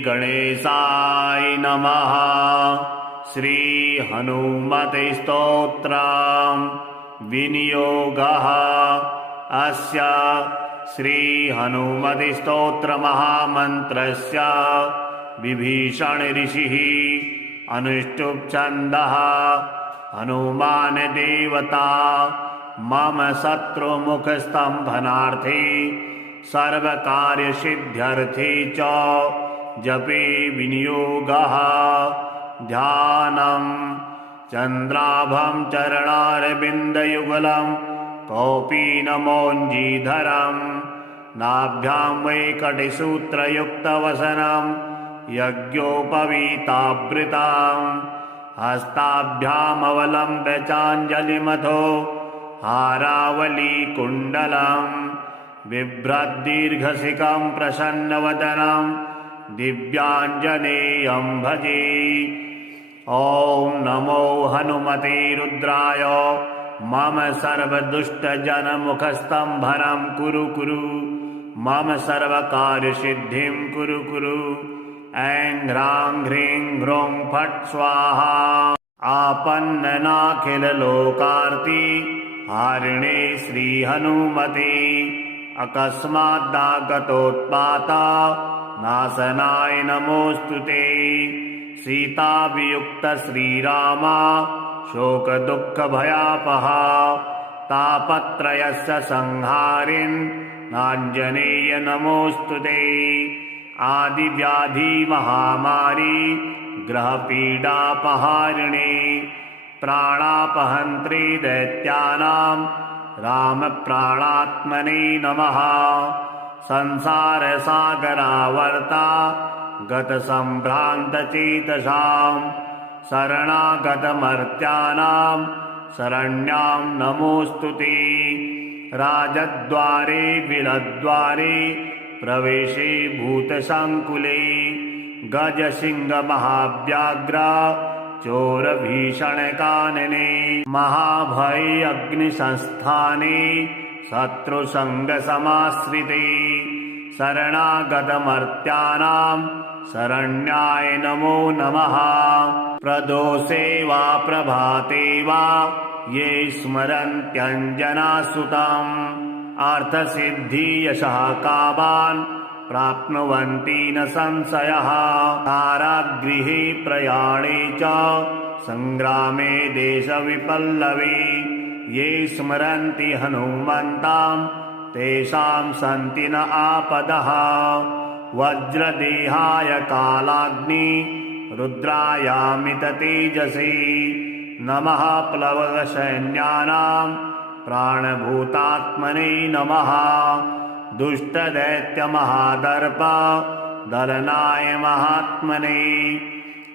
श्रीगणेशाय नमः। श्रीहनुमते स्तोत्रम् विनियोगः। अस्य श्रीहनुमते स्तोत्रमहामन्त्रस्य विभीषण ऋषिः अनुष्टुप् छन्दः। हनुमान् देवता मम शत्रुमुखस्तम्भनार्थे सर्वकार्यसिद्ध्यर्थे च जपे विनियोगः। ध्यानम् चन्द्राभं चरणारविन्दयुगलं कौपीनमौञ्जीधरम् नाभ्यां वैकटिसूत्रयुक्तवसनं यज्ञोपवीतावृताम् हस्ताभ्यामवलम्ब्य चाञ्जलिमथो हारावलीकुण्डलम् बिभ्रद्दीर्घशिखं प्रसन्नवदनं दिव्याञ्जनेयं भजे। ॐ नमो हनुमते रुद्राय मम सर्वदुष्टजनमुखस्तम्भनं कुरु कुरु मम सर्वकार्यसिद्धिं कुरु कुरु। ऐं ह्रां ह्रीं ह्रूं फट् स्वाहा। आपन्ननाखिललोकार्ति हारिणे श्रीहनुमते अकस्मादागतोत्पाता नाशनाय नमोऽस्तु ते। सीताभियुक्त श्रीरामा शोकदुःखभयापहा तापत्रयस्य संहारिन् नाञ्जनेय नमोऽस्तु ते। आदिव्याधि महामारी ग्रहपीडापहारिणे प्राणापहन्त्री दैत्यानां रामप्राणात्मने नमः। संसारसागरावर्ता गतसम्भ्रान्तचेतसां शरणागतमर्त्यानां शरण्यां नमोऽस्तु ते। राजद्वारे बिलद्वारे प्रवेशे भूतसङ्कुले गजसिंहमहाव्याघ्र चोरभीषणकानने महाभये अग्निसंस्थाने शत्रुसङ्गसमाश्रिते शरणागतमर्त्यानां शरण्याय नमो नमः। प्रदोषे वा प्रभाते वा ये स्मरन्त्यञ्जनासुतम् अर्थसिद्धियशः कामान् प्राप्नुवन्ति न संशयः। कारागृहे प्रयाणे च सङ्ग्रामे देशविपल्लवे ये स्मरन्ति हनुमन्तां तेषां सन्ति न आपदः। वज्रदेहाय कालाग्नि रुद्रायामिततेजसे नमः। प्लवगसैन्यानां प्राणभूतात्मने नमः। दुष्टदैत्यमहादर्प दलनाय महात्मने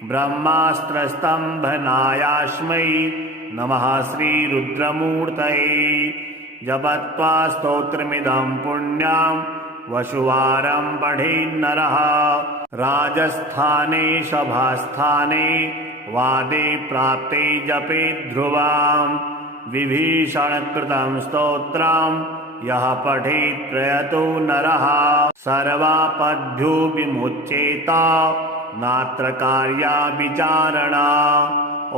ब्रह्मास्त्रस्तम्भनायास्मै नमः श्रीरुद्रमूर्तये। जपत्वा स्तोत्रमिदं पुण्यं वसुवारं पठेन्नरः राजस्थाने सभास्थाने वादे प्राप्ते जपे ध्रुवां विभीषणकृतं स्तोत्रं यः पठेत् प्रयतो नरः सर्वापद्भ्यो विमुच्येत नात्र कार्या विचारणा। ॐ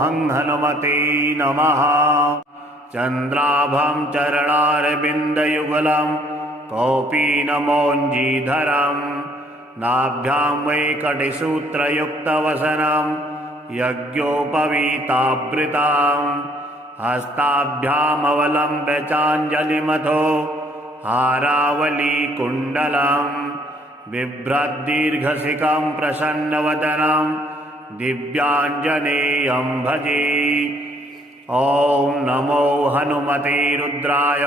हं हनुमते नमः। चन्द्राभं चरणारविन्दयुगलं कौपीनमौञ्जीधरं नाभ्यां वैकटिसूत्रयुक्तवसनं यज्ञोपवीतावृताम् हस्ताभ्यामवलम्ब्य चाञ्जलिमथो हारावलीकुण्डलम् बिभ्रद्दीर्घशिखं प्रसन्नवदनं दिव्याञ्जनेयं भजे। ॐ नमो हनुमते रुद्राय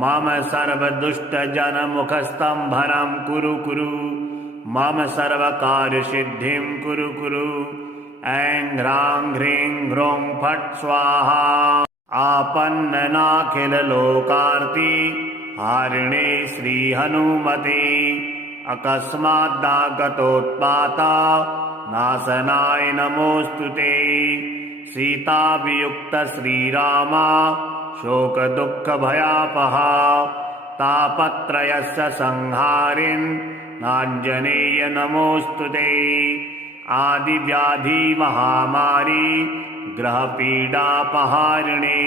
मम सर्वदुष्टजनमुखस्तम्भनं कुरु कुरु मम सर्वकार्यसिद्धिं कुरु कुरु। ऐं ह्रां ह्रीं ह्रूं फट् स्वाहा। आपन्ननाखिललोकार्ति हारिणे श्रीहनुमते अकस्मादागतोत्पाता नाशनाय नमोऽस्तु ते। सीताभियुक्त श्रीरामा शोकदुःखभयापहा तापत्रयस्य संहारिन् नाञ्जनेय नमोऽस्तु ते। आदिव्याधि महामारी ग्रहपीडापहारिणे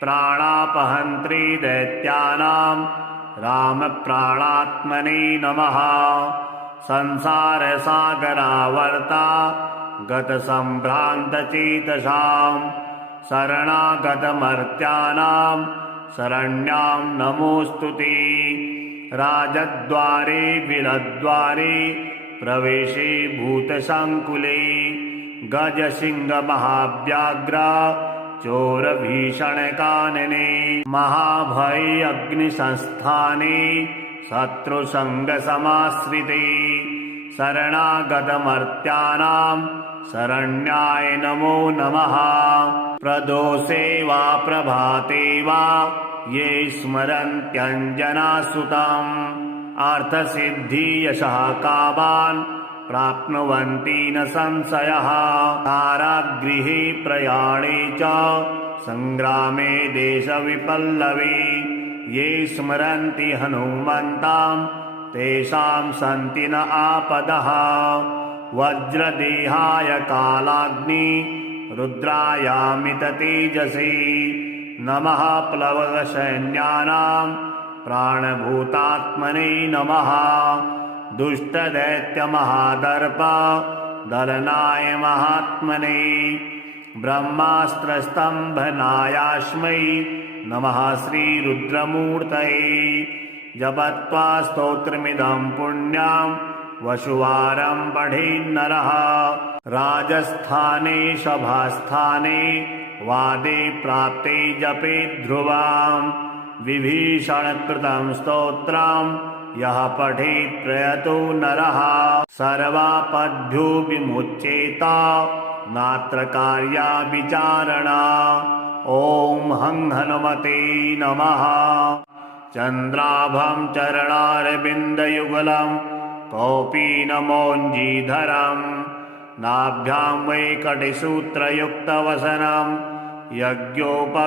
प्राणापहन्त्री दैत्यानां रामप्राणात्मने नमः। संसारसागरावर्ता गतसम्भ्रान्तचेतसां शरणागतमर्त्यानां शरण्यां नमोऽस्तु ते। राजद्वारे विलद्वारे प्रवेशे भूतसङ्कुले गजसिंहमहाव्याघ्र चोरभीषणकानने महाभये अग्निसंस्थाने शत्रुसङ्गसमाश्रिते शरणागतमर्त्यानां शरण्याय नमो नमः। प्रदोषे वा प्रभाते वा ये स्मरन्त्यञ्जनासुतम् अर्थसिद्धियशः कामान् प्राप्नुवन्ति न संशयः। कारागृहे प्रयाणे च सङ्ग्रामे देशविपल्लवे ये स्मरन्ति हनुमन्तां तेषां सन्ति न आपदः। वज्रदेहाय कालाग्नि रुद्रायामिततेजसे नमः। प्लवगसैन्यानां प्राणभूतात्मने नमः। दुष्टदैत्यमहादर्प दलनाय महात्मने ब्रह्मास्त्रस्तम्भनायास्मै नमः श्रीरुद्रमूर्तये। जपत्वा स्तोत्रमिदं पुण्यं वसुवारं पठेन्नरः राजस्थाने सभास्थाने वादे प्राप्ते जपे ध्रुवां विभीषणकृतं स्तोत्रं यः पठेत् प्रयतो नरः सर्वापद्भ्यो विमुच्येत नात्र कार्या विचारणा। ॐ हं हनुमते नमः। चन्द्राभं चरणारविन्दयुगलं कौपीनमौञ्जीधरं नाभ्यां वैकटिसूत्रयुक्तवसनं यज्ञोपवीतावृतां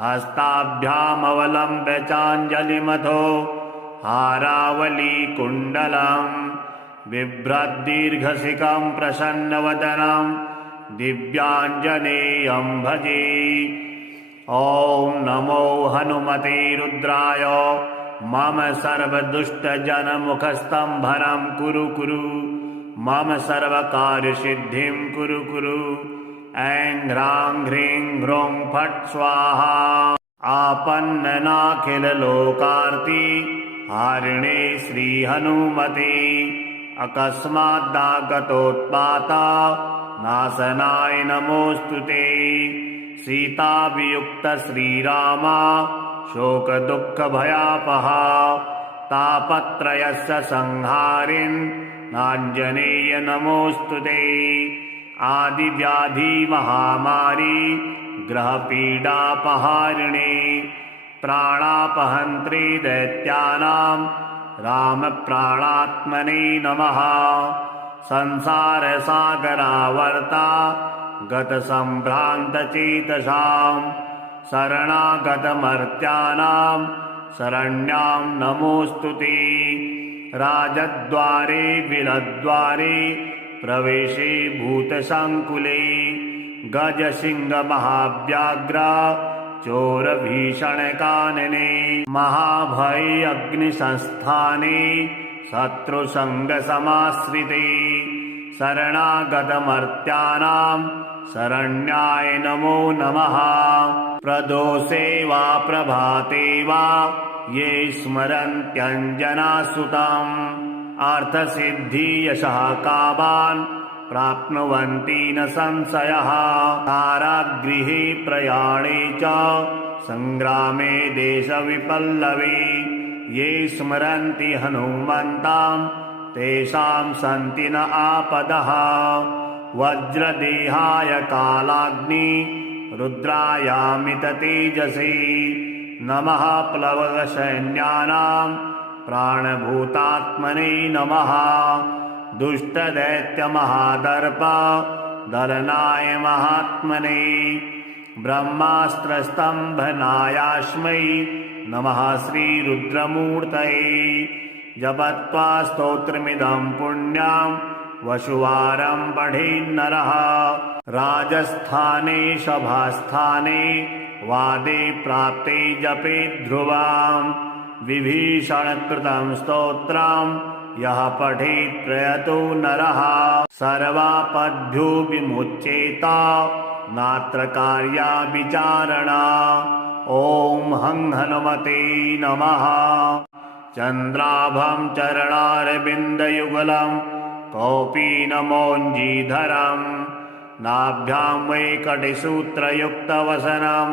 हस्ताभ्यामवलम्ब्य चाञ्जलिमथो हारावलीकुण्डलं बिभ्रद्दीर्घशिखं प्रसन्नवदनं दिव्याञ्जनेयं भजे। ॐ नमो हनुमते रुद्राय मम सर्वदुष्टजनमुखस्तम्भनं कुरु कुरु मम सर्वकार्यसिद्धिं कुरु कुरु। ऐं ह्रां ह्रीं ह्रूं फट् स्वाहा। आपन्ननाखिललोकार्ति हारिणे श्रीहनुमते अकस्मादागतोत्पात नाशनाय नमोऽस्तु ते। सीतावियुक्त श्रीराम शोकदुःखभयापहा तापत्रयस्य संहारिन् नाञ्जनेय नमोऽस्तु ते। आदिव्याधि महामारी ग्रहपीडापहारिणे प्राणापहन्त्री दैत्यानां रामप्राणात्मने नमः। संसारसागरावर्ता गतसम्भ्रान्तचेतसां शरणागतमर्त्यानां शरण्यां नमोऽस्तु ते। राजद्वारे विलद्वारे प्रवेशे भूतसङ्कुले गजसिंहमहाव्याघ्र चोरभीषणकानने महाभये अग्निसंस्थाने शत्रुसङ्गसमाश्रिते शरणागतमर्त्यानां शरण्याय नमो नमः। प्रदोषे वा प्रभाते वा ये स्मरन्त्यञ्जनासुतम् अर्थसिद्धियशः कामान् प्राप्नुवन्ति न संशयः। कारागृहे प्रयाणे च सङ्ग्रामे देशविपल्लवे ये स्मरन्ति हनुमन्तां तेषां सन्ति न आपदः। वज्रदेहाय कालाग्नि रुद्रायामिततेजसे नमः। प्लवगसैन्यानां प्राणभूतात्मने नमः। दुष्टदैत्यमहादर्प दलनाय महात्मने ब्रह्मास्त्रस्तम्भनायास्मै नमः श्रीरुद्रमूर्तये जपत्वा स्तोत्रमिदं पुण्यां वसुवारं पठेन्नरः राजस्थाने सभास्थाने वादे प्राप्ते जपेत् ध्रुवां विभीषणकृतं स्तोत्रं यः पठेत् प्रयतो नरः सर्वापद्भ्यो विमुच्येत नात्र कार्या विचारणा। ॐ हं हनुमते नमः। चन्द्राभं चरणारविन्दयुगलं कौपीनमौञ्जीधरं नाभ्यां वैकटिसूत्रयुक्तवसनं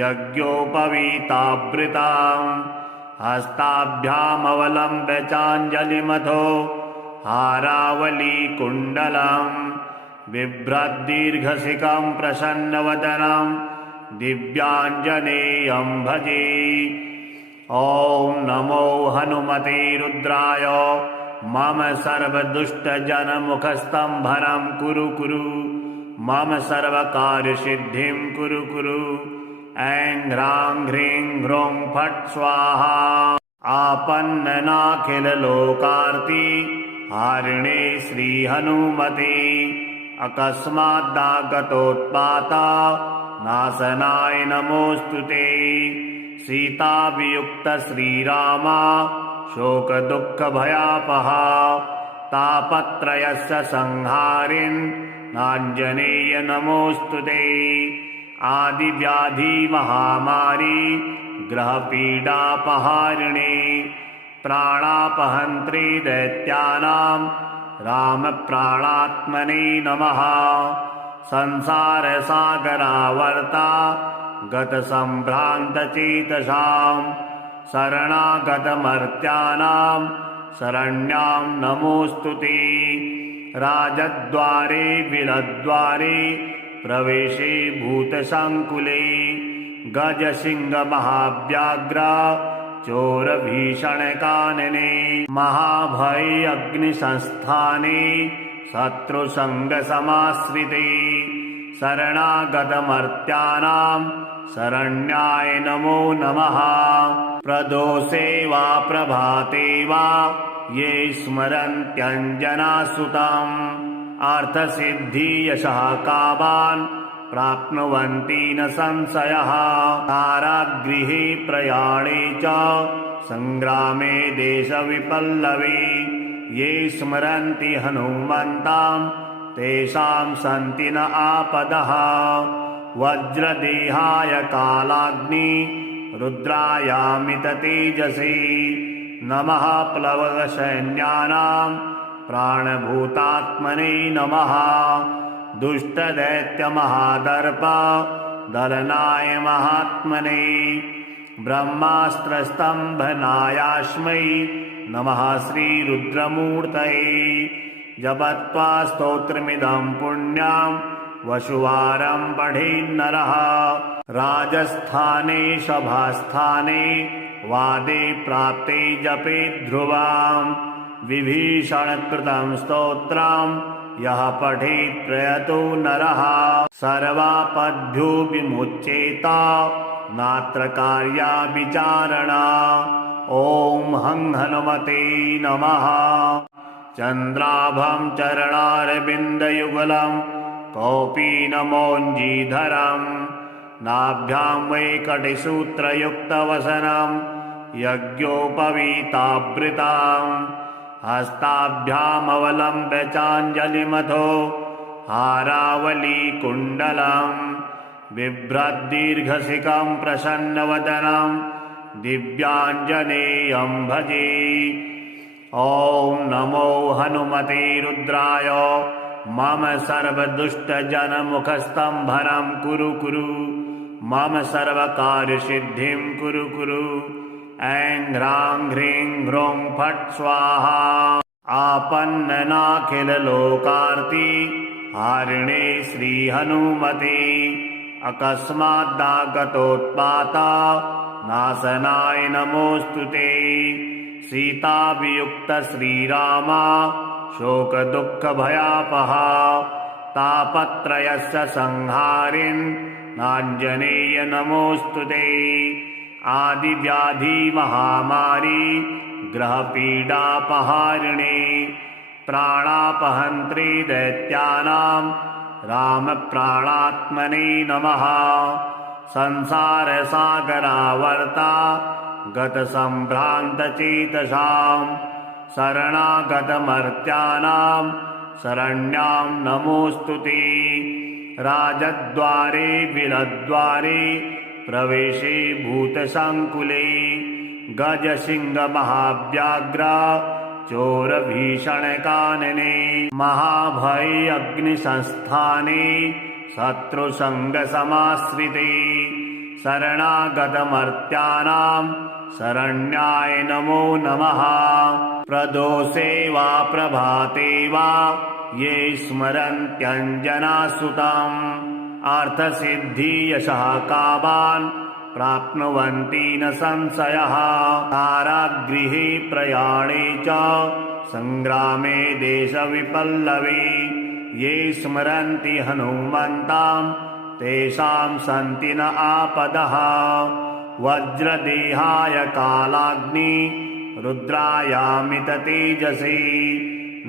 यज्ञोपवीतावृतां हस्ताभ्यामवलम्ब्य चाञ्जलिमथो हारावलीकुण्डलं बिभ्रद्दीर्घशिखं प्रसन्नवदनं दिव्याञ्जनेयं भजे। ॐ नमो हनुमते रुद्राय मम सर्वदुष्टजनमुखस्तम्भनं कुरु कुरु मम सर्वकार्यसिद्धिं कुरु कुरु। ऐं ह्रां ह्रीं ह्रूं फट् स्वाहा। आपन्ननाखिललोकार्ति हारिणे श्रीहनुमते अकस्मादागतोत्पाता नाशनाय नमोऽस्तु ते। सीतावियुक्त श्रीरामा शोकदुःखभयापहा तापत्रयस्य संहारिन् नाञ्जनेय नमोऽस्तु ते। आदिव्याधिमहामारी ग्रहपीडापहारिणे प्राणापहन्त्री दैत्यानां रामप्राणात्मने नमः। संसारसागरावर्ता गतसम्भ्रान्तचेतसां शरणागतमर्त्यानां शरण्यां नमोऽस्तु ते। राजद्वारे विलद्वारे प्रवेशे भूतसङ्कुले गजसिंहमहाव्याघ्र चोरभीषणकानने महाभये अग्निसंस्थाने शत्रुसङ्गसमाश्रिते शरणागतमर्त्यानां शरण्याय नमो नमः। प्रदोषे वा प्रभाते वा ये स्मरन्त्यञ्जनासुतम् अर्थसिद्धियशः कामान् प्राप्नुवन्ति न संशयः। कारागृहे प्रयाणे च सङ्ग्रामे देशविपल्लवे ये स्मरन्ति हनुमन्तां तेषां सन्ति न आपदः। वज्रदेहाय कालाग्नि रुद्रायामिततेजसे नमः। प्लवगसैन्यानां प्राणभूतात्मने नमः। दुष्टदैत्यमहादर्प दलनाय महात्मने ब्रह्मास्त्रस्तम्भनायास्मै नमः श्रीरुद्रमूर्तये जपत्वा स्तोत्रमिदं पुण्यां वसुवारं पठेन्नरः राजस्थाने सभास्थाने वादे प्राप्ते जपेत् ध्रुवां विभीषणकृतं स्तोत्रं यः पठेत् प्रयतो नरः सर्वापद्भ्यो विमुच्येत नात्र कार्या विचारणा। ॐ हं हनुमते नमः। चन्द्राभं चरणारविन्दयुगलं कौपीनमौञ्जीधरं नाभ्यां वैकटिसूत्रयुक्तवसनं यज्ञोपवीतावृतां हस्ताभ्यामवलम्ब्य चाञ्जलिमथो हारावलीकुण्डलं बिभ्रद्दीर्घशिखं प्रसन्नवदनं दिव्याञ्जनेयं भजे। ॐ नमो हनुमते रुद्राय मम सर्वदुष्टजनमुखस्तम्भनं कुरु कुरु मम सर्वकार्यसिद्धिं कुरु कुरु। ऐं ह्रां ह्रीं ह्रूं फट् स्वाहा। आपन्ननाखिललोकार्ति हारिणे श्रीहनुमते अकस्मादागतोत्पाता नाशनाय नमोऽस्तु ते। सीतावियुक्त श्रीरामा शोकदुःखभयापहा तापत्रयस्य संहारिन् नाञ्जनेय नमोऽस्तु ते। आदिव्याधि महामारी ग्रहपीडापहारिणे प्राणापहन्त्रे दैत्यानां रामप्राणात्मने नमः। संसारसागरावर्ता गतसम्भ्रान्तचेतसां शरणागतमर्त्यानां शरण्यां नमोऽस्तु ते। राजद्वारे बिलद्वारे प्रवेशे भूतसङ्कुले गजसिंहमहाव्याघ्र चोरभीषणकानने महाभये अग्निसंस्थाने शत्रुसङ्गसमाश्रिते शरणागतमर्त्यानां शरण्याय नमो नमः। प्रदोषे वा प्रभाते वा ये स्मरन्त्यञ्जनासुतम् अर्थसिद्धियशः कामान् प्राप्नुवन्ति न संशयः। कारागृहे प्रयाणे च सङ्ग्रामे देशविपल्लवे ये स्मरन्ति हनुमन्तां तेषां सन्ति न आपदः। वज्रदेहाय कालाग्नि रुद्रायामिततेजसे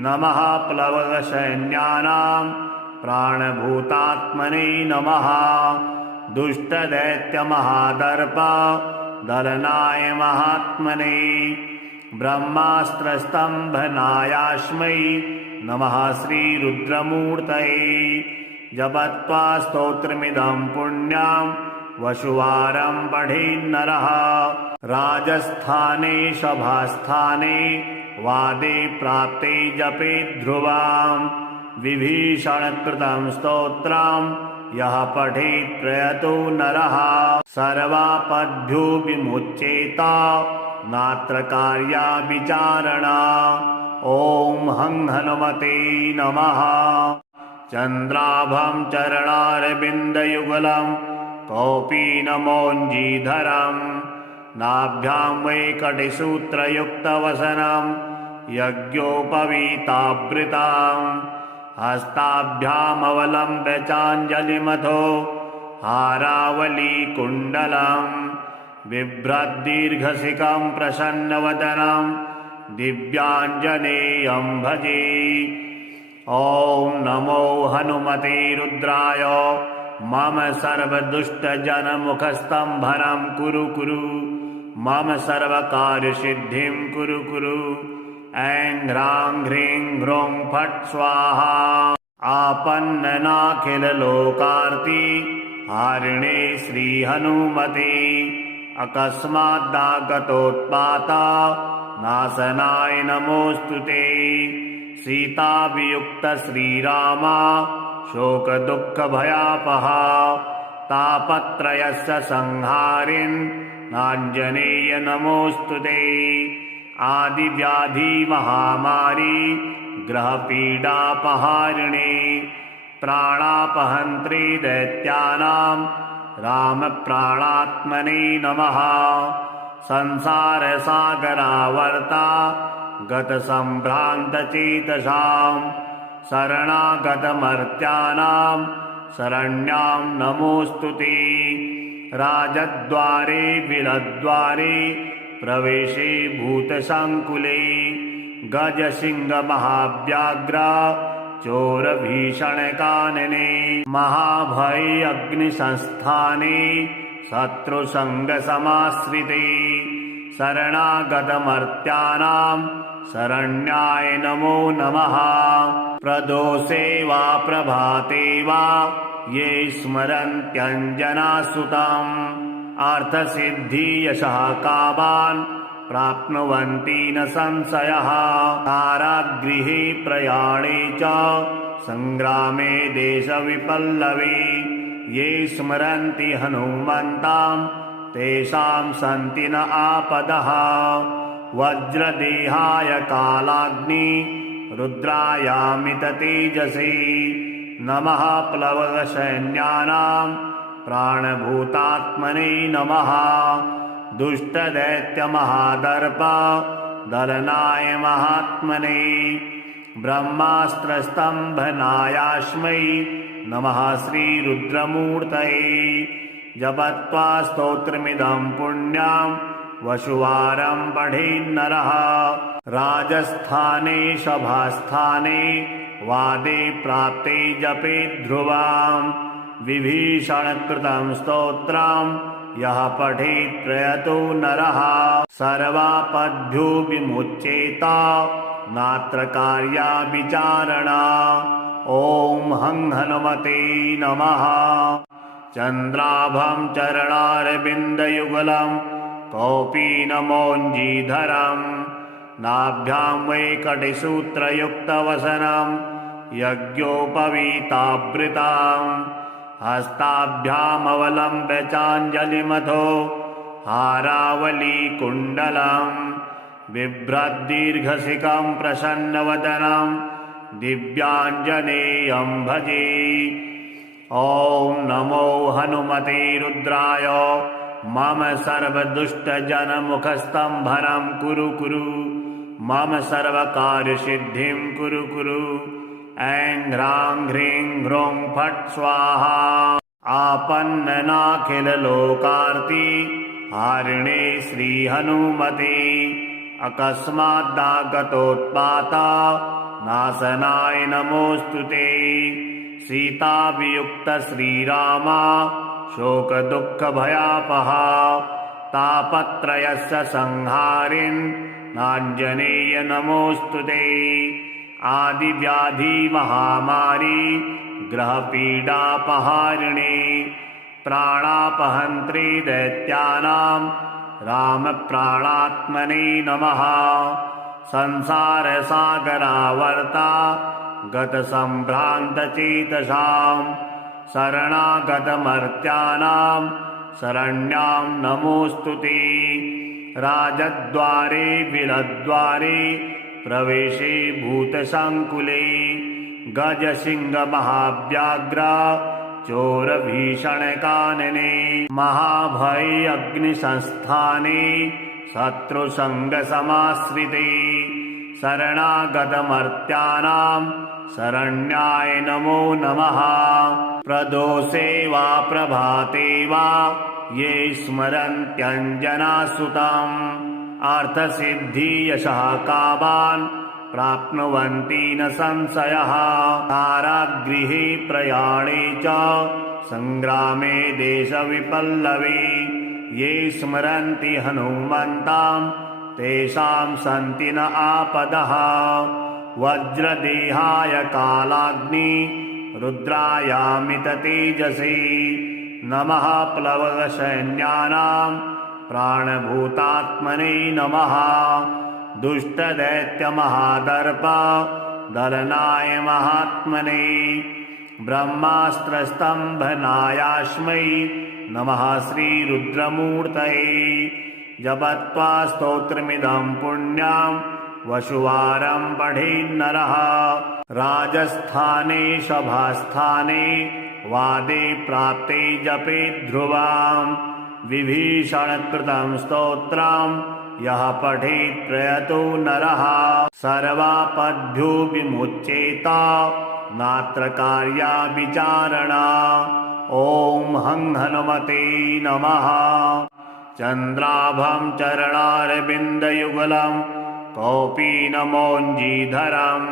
नमः। प्लवगसैन्यानां प्राणभूतात्मने नमः। दुष्टदैत्यमहादर्प दलनाय महात्मने ब्रह्मास्त्रस्तम्भनायास्मै नमः श्रीरुद्रमूर्तये। जपत्वा स्तोत्रमिदं पुण्यं वसुवारं पठेन्नरः राजस्थाने सभास्थाने वादे प्राप्ते जपे ध्रुवां विभीषणकृतं स्तोत्रं यः पठेत् प्रयतो नरः सर्वापद्भ्यो विमुच्येत नात्र कार्या विचारणा। ॐ हं हनुमते नमः। चन्द्राभं चरणारविन्दयुगलं कौपीनमौञ्जीधरं नाभ्यां वैकटिसूत्रयुक्तवसनं यज्ञोपवीतावृतां हस्ताभ्यामवलम्ब्य चाञ्जलिमथो हारावलीकुण्डलं बिभ्रद्दीर्घशिखं प्रसन्नवदनं दिव्याञ्जनेयं भजे। ॐ नमो हनुमते रुद्राय मम सर्वदुष्टजनमुखस्तम्भनं कुरु कुरु मम सर्वकार्यसिद्धिं कुरु कुरु। ऐं ह्रां ह्रीं ह्रूं फट् स्वाहा। आपन्ननाखिललोकार्ति हारिणे श्रीहनुमते अकस्मादागतोत्पात नाशनाय नमोऽस्तु ते। सीतावियुक्त श्रीराम शोकदुःखभयापहा तापत्रयस्य संहारिन् नाञ्जनेय नमोऽस्तु ते। आदिव्याधि महामारी ग्रहपीडापहारिणे प्राणापहन्त्रे दैत्यानां रामप्राणात्मने नमः। संसारसागरावर्ता गतसम्भ्रान्तचेतसां शरणागतमर्त्यानां शरण्यां नमोऽस्तु ते। राजद्वारे बिलद्वारे प्रवेशे भूतसङ्कुले गजसिंहमहाव्याघ्र चोरभीषणकानने महाभये अग्निसंस्थाने शत्रुसङ्गसमाश्रिते शरणागतमर्त्यानां शरण्याय नमो नमः। प्रदोषे वा प्रभाते वा ये स्मरन्त्यञ्जनासुतम् अर्थसिद्धियशः कामान् प्राप्नुवन्ति न संशयः। कारागृहे प्रयाणे च सङ्ग्रामे देशविपल्लवे ये स्मरन्ति हनुमन्तां तेषां सन्ति न आपदः। वज्रदेहाय कालाग्नि रुद्रायामिततेजसे नमः। प्लवगसैन्यानां प्राणभूतात्मने नमः। दुष्टदैत्यमहादर्प दलनाय महात्मने ब्रह्मास्त्रस्तम्भनायास्मै नमः श्रीरुद्रमूर्तये जपत्वा स्तोत्रमिदं पुण्यां वसुवारं पठेन्नरः राजस्थाने सभास्थाने वादे प्राप्ते जपे ध्रुवां विभीषणकृतं स्तोत्रं यः पठेत् प्रयतो नरः सर्वापद्भ्यो विमुच्येत नात्र कार्या विचारणा। ॐ हं हनुमते नमः। चन्द्राभं चरणारविन्दयुगलं कौपीनमौञ्जीधरं नाभ्यां वैकटिसूत्रयुक्तवसनं यज्ञोपवीतावृतां हस्ताभ्यामवलम्ब्य चाञ्जलिमथो हारावलीकुण्डलं बिभ्रद्दीर्घशिखं प्रसन्नवदनं दिव्याञ्जनेयं भजे। ॐ नमो हनुमते रुद्राय मम सर्वदुष्टजनमुखस्तम्भनं कुरु कुरु मम सर्वकार्यसिद्धिं कुरु कुरु। ऐं ह्रां ह्रीं ह्रूं फट् स्वाहा। आपन्ननाखिललोकार्ति हारिणे श्रीहनुमते अकस्मादागतोत्पाता नाशनाय नमोऽस्तु ते। सीताभियुक्त श्रीरामा शोकदुःखभयापहा तापत्रयस्य संहारिन् नाञ्जनेय नमोऽस्तु ते। आदिव्याधिमहामारी ग्रहपीडापहारिणे प्राणापहन्त्री दैत्यानां रामप्राणात्मने नमः। संसारसागरावर्ता गतसम्भ्रान्तचेतसां शरणागतमर्त्यानां शरण्यां नमोऽस्तु ते। राजद्वारे विरद्वारे प्रवेशे भूतसङ्कुले गजसिंहमहाव्याघ्र चोरभीषणकानने महाभये अग्निसंस्थाने शत्रुसङ्गसमाश्रिते शरणागतमर्त्यानां शरण्याय नमो नमः। प्रदोषे वा प्रभाते वा ये स्मरन्त्यञ्जनासुतम् अर्थसिद्धियशः कामान् प्राप्नुवन्ति न संशयः। कारागृहे प्रयाणे च सङ्ग्रामे देशविपल्लवे ये स्मरन्ति हनुमन्तां तेषां सन्ति न आपदः। वज्रदेहाय कालाग्नि रुद्रायामिततेजसे नमः। प्लवगसैन्यानां प्राणभूतात्मने नमः। दुष्टदैत्यमहादर्प दलनाय महात्मने ब्रह्मास्त्रस्तम्भनायास्मै नमः श्रीरुद्रमूर्तये जपत्वा स्तोत्रमिदं पुण्यां वसुवारं पठेन्नरः राजस्थाने सभास्थाने वादे प्राप्ते जपे ध्रुवां विभीषणकृतं स्तोत्रं यः पठेत् प्रयतो नरः सर्वापद्भ्यो विमुच्येत नात्र कार्या विचारणा। ॐ हं हनुमते नमः। चन्द्राभं चरणारविन्दयुगलं कौपीनमौञ्जीधरं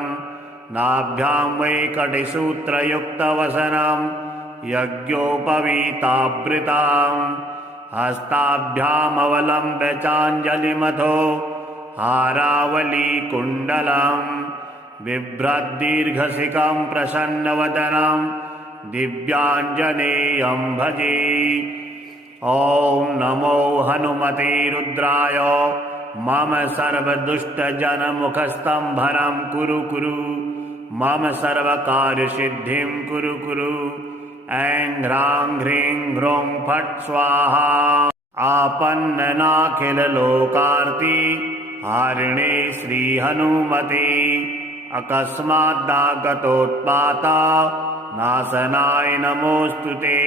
नाभ्यां वैकटिसूत्रयुक्तवसनं यज्ञोपवीतावृतां हस्ताभ्यामवलम्ब्य चाञ्जलिमथो हारावलीकुण्डलं बिभ्रद्दीर्घशिखं प्रसन्नवदनं दिव्याञ्जनेयं भजे। ॐ नमो हनुमते रुद्राय मम सर्वदुष्टजनमुखस्तम्भनं कुरु कुरु मम सर्वकार्यसिद्धिं कुरु कुरु। ऐं ह्रां ह्रीं ह्रूं फट् स्वाहा। आपन्ननाखिललोकार्ति हारिणे श्रीहनुमते अकस्मादागतोत्पाता नाशनाय नमोऽस्तु ते।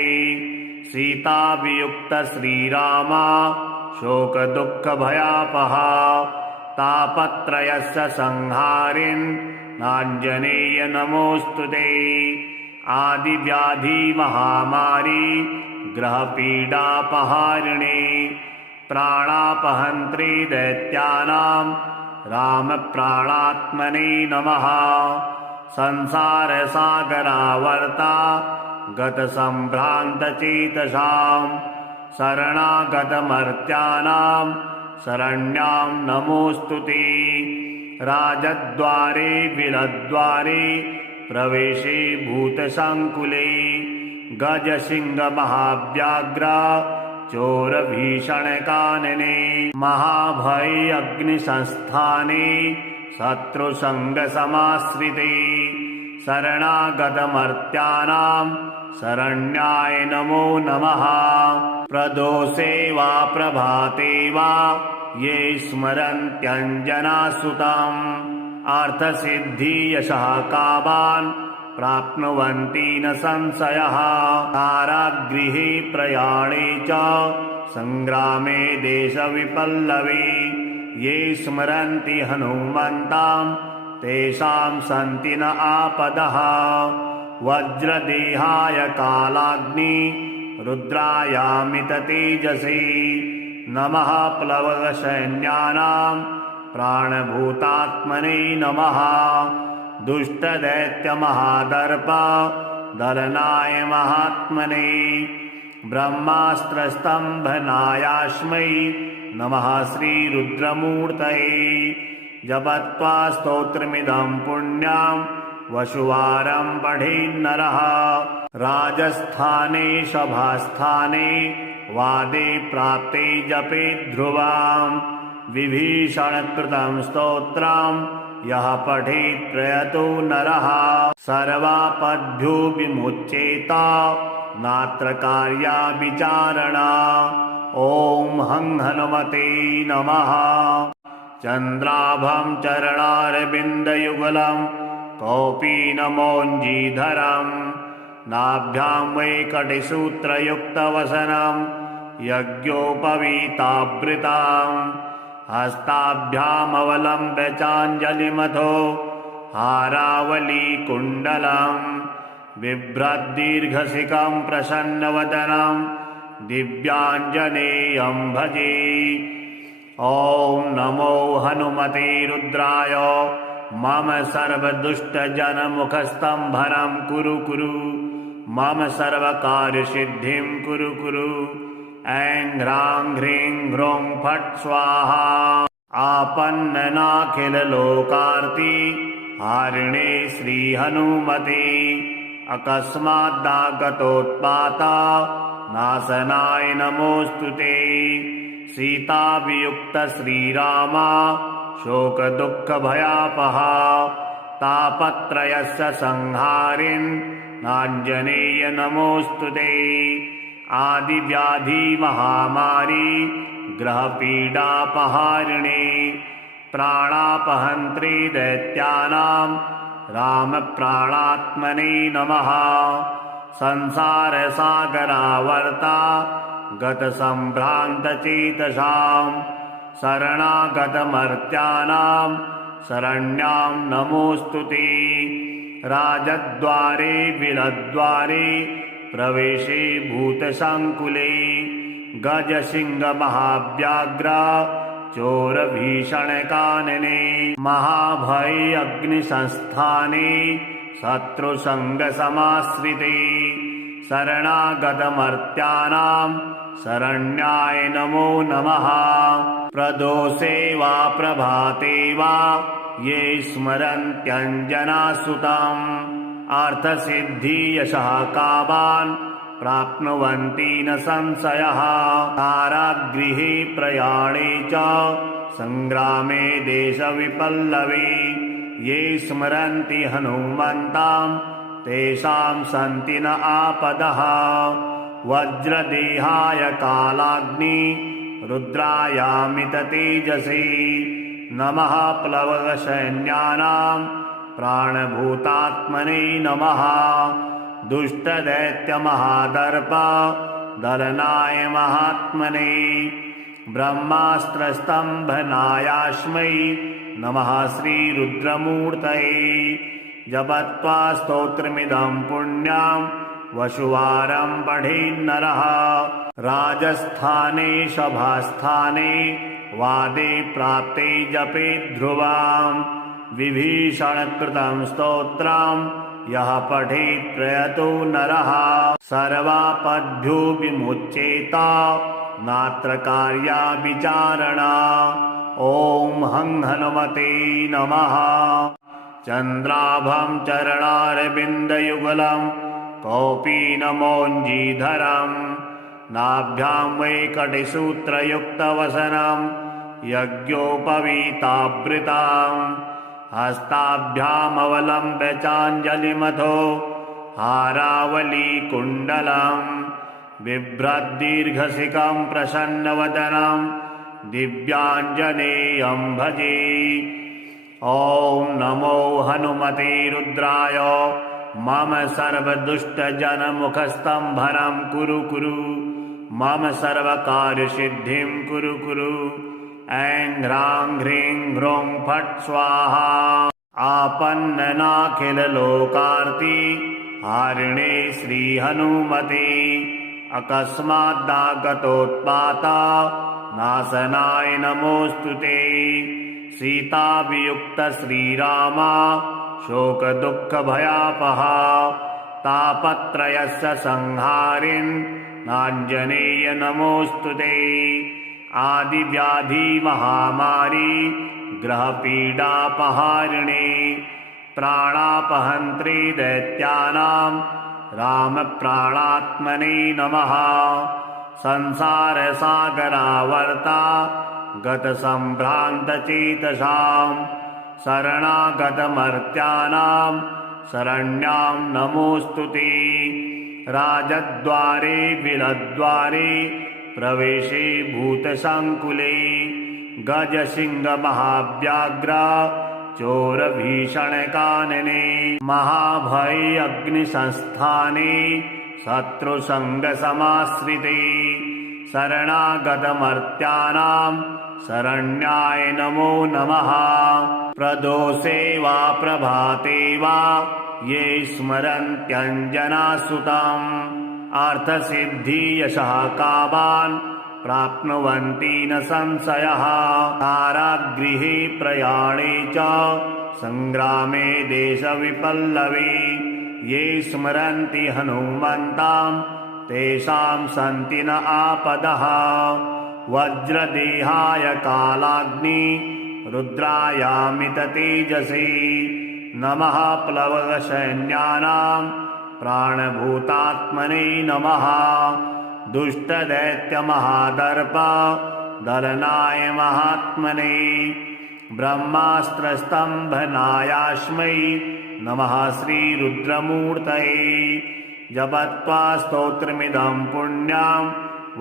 सीताभियुक्त श्रीरामा शोकदुःखभयापहा तापत्रयस्य संहारिन् नाञ्जनेय नमोऽस्तु ते। आदिव्याधि महामारी ग्रहपीडापहारिणे प्राणापहन्त्री दैत्यानां रामप्राणात्मने नमः। संसारसागरावर्ता गतसम्भ्रान्तचेतसां शरणागतमर्त्यानां शरण्यां नमोऽस्तु ते। राजद्वारे विलद्वारे प्रवेशे भूतसङ्कुले गजसिंहमहाव्याघ्र चोरभीषणकानने महाभये अग्निसंस्थाने शत्रुसङ्गसमाश्रिते शरणागतमर्त्यानां शरण्याय नमो नमः। प्रदोषे वा प्रभाते वा ये स्मरन्त्यञ्जनासुतम् अर्थसिद्धियशः कामान् प्राप्नुवन्ति न संशयः। कारागृहे प्रयाणे च सङ्ग्रामे देशविपल्लवे ये स्मरन्ति हनुमन्तां तेषां सन्ति न आपदः। वज्रदेहाय कालाग्नि रुद्रायामिततेजसे नमः। प्लवगसैन्यानां प्राणभूतात्मने नमः। दुष्टदैत्यमहादर्प दलनाय महात्मने ब्रह्मास्त्रस्तम्भनायास्मै नमः श्रीरुद्रमूर्तये। जपत्वा स्तोत्रमिदं पुण्यं वसुवारं पठेन्नरः। राजस्थाने सभास्थाने वादे प्राप्ते जपे ध्रुवां विभीषणकृतं स्तोत्रं यः पठेत् प्रयतो नरः सर्वापद्भ्यो विमुच्येत नात्र कार्या विचारणा। ॐ हं हनुमते नमः। चन्द्राभं चरणारविन्दयुगलं कौपीनमौञ्जीधरं नाभ्यां वैकटिसूत्रयुक्तवसनं यज्ञोपवीतावृतां हस्ताभ्यामवलम्ब्य चाञ्जलिमथो हारावलीकुण्डलं बिभ्रद्दीर्घशिखं प्रसन्नवदनं दिव्याञ्जनेयं भजे। ॐ नमो हनुमते रुद्राय मम सर्वदुष्टजनमुखस्तम्भनं कुरु कुरु मम सर्वकार्यसिद्धिं कुरु कुरु। ऐं ह्रां ह्रीं ह्रूं फट् स्वाहा। आपन्ननाखिललोकार्ति हारिणे श्रीहनुमते अकस्मादागतोत्पात नाशनाय नमोऽस्तु ते। सीतावियुक्त श्रीराम शोकदुःखभयापहा तापत्रयस्य संहारिन् नाञ्जनेय नमोऽस्तु ते। आदिव्याधि महामारी ग्रहपीडापहारिणे प्राणापहन्त्री दैत्यानां रामप्राणात्मने नमः। संसारसागरावर्ता गतसम्भ्रान्तचेतसां शरणागतमर्त्यानां शरण्यां नमोऽस्तु ते। राजद्वारे विलद्वारे प्रवेशे भूतसङ्कुले गजसिंहमहाव्याघ्र चोरभीषणकानने महाभये अग्निसंस्थाने शत्रुसङ्गसमाश्रिते शरणागतमर्त्यानां शरण्याय नमो नमः। प्रदोषे वा प्रभाते वा ये स्मरन्त्यञ्जनासुतम् अर्थसिद्धियशः कामान् प्राप्नुवन्ति न संशयः। कारागृहे प्रयाणे च सङ्ग्रामे देशविपल्लवे ये स्मरन्ति हनुमन्तां तेषां सन्ति न आपदः। वज्रदेहाय कालाग्नि रुद्रायामिततेजसे नमः। प्लवगसैन्यानां प्राणभूतात्मने नमः। दुष्टदैत्यमहादर्प दलनाय महात्मने ब्रह्मास्त्रस्तम्भनायास्मै नमः श्रीरुद्रमूर्तये जपत्वा स्तोत्रमिदं पुण्यां वसुवारं पठेन्नरः राजस्थाने सभास्थाने वादे प्राप्ते जपे ध्रुवां विभीषणकृतं स्तोत्रं यः पठेत् प्रयतो नरः सर्वापद्भ्यो विमुच्येत नात्र कार्या विचारणा। ॐ हं हनुमते नमः। चन्द्राभं चरणारविन्दयुगलं कौपीनमौञ्जीधरं नाभ्यां वैकटिसूत्रयुक्तवसनं यज्ञोपवीतावृतां हस्ताभ्यामवलम्ब्य चाञ्जलिमथो हारावलीकुण्डलं बिभ्रद्दीर्घशिखं प्रसन्नवदनं दिव्याञ्जनेयं भजे। ॐ नमो हनुमते रुद्राय मम सर्वदुष्टजनमुखस्तम्भनं कुरु कुरु मम सर्वकार्यसिद्धिं कुरु कुरु। ऐं ह्रां ह्रीं ह्रूं फट् स्वाहा। आपन्ननाखिललोकार्ति हारिणे श्रीहनुमते अकस्मादागतोत्पाता नाशनाय नमोऽस्तु ते। सीताभियुक्त श्रीरामा शोकदुःखभयापहा तापत्रयस्य संहारिन् नाञ्जनेय नमोऽस्तु ते। आदिव्याधिमहामारी ग्रहपीडापहारिणे प्राणापहन्त्री दैत्यानां रामप्राणात्मने नमः। संसारसागरावर्ता गतसम्भ्रान्तचेतसां शरणागतमर्त्यानां शरण्यां नमोऽस्तु ते। राजद्वारे विलद्वारे प्रवेशे भूतसङ्कुले गजसिंहमहाव्याघ्र चोरभीषणकानने महाभये अग्निसंस्थाने शत्रुसङ्गसमाश्रिते शरणागतमर्त्यानां शरण्याय नमो नमः। प्रदोषे वा प्रभाते वा ये स्मरन्त्यञ्जनासुतम् अर्थसिद्धियशः कामान् प्राप्नुवन्ति न संशयः। कारागृहे प्रयाणे च सङ्ग्रामे देशविपल्लवे ये स्मरन्ति हनुमन्तां तेषां सन्ति न आपदः। वज्रदेहाय कालाग्नि रुद्रायामिततेजसे नमः। प्लवगसैन्यानां प्राणभूतात्मने नमः। दुष्टदैत्यमहादर्प दलनाय महात्मने ब्रह्मास्त्रस्तम्भनायास्मै नमः श्रीरुद्रमूर्तये जपत्वा स्तोत्रमिदं पुण्यां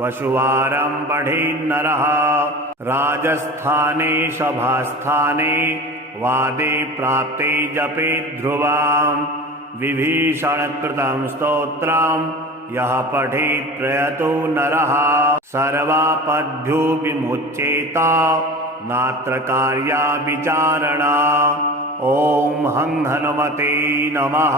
वसुवारं पठेन्नरः राजस्थाने सभास्थाने वादे प्राप्ते जपे ध्रुवां विभीषणकृतं स्तोत्रं यः पठेत् प्रयतो नरः सर्वापद्भ्यो विमुच्येत नात्र कार्या विचारणा। ॐ हं हनुमते नमः।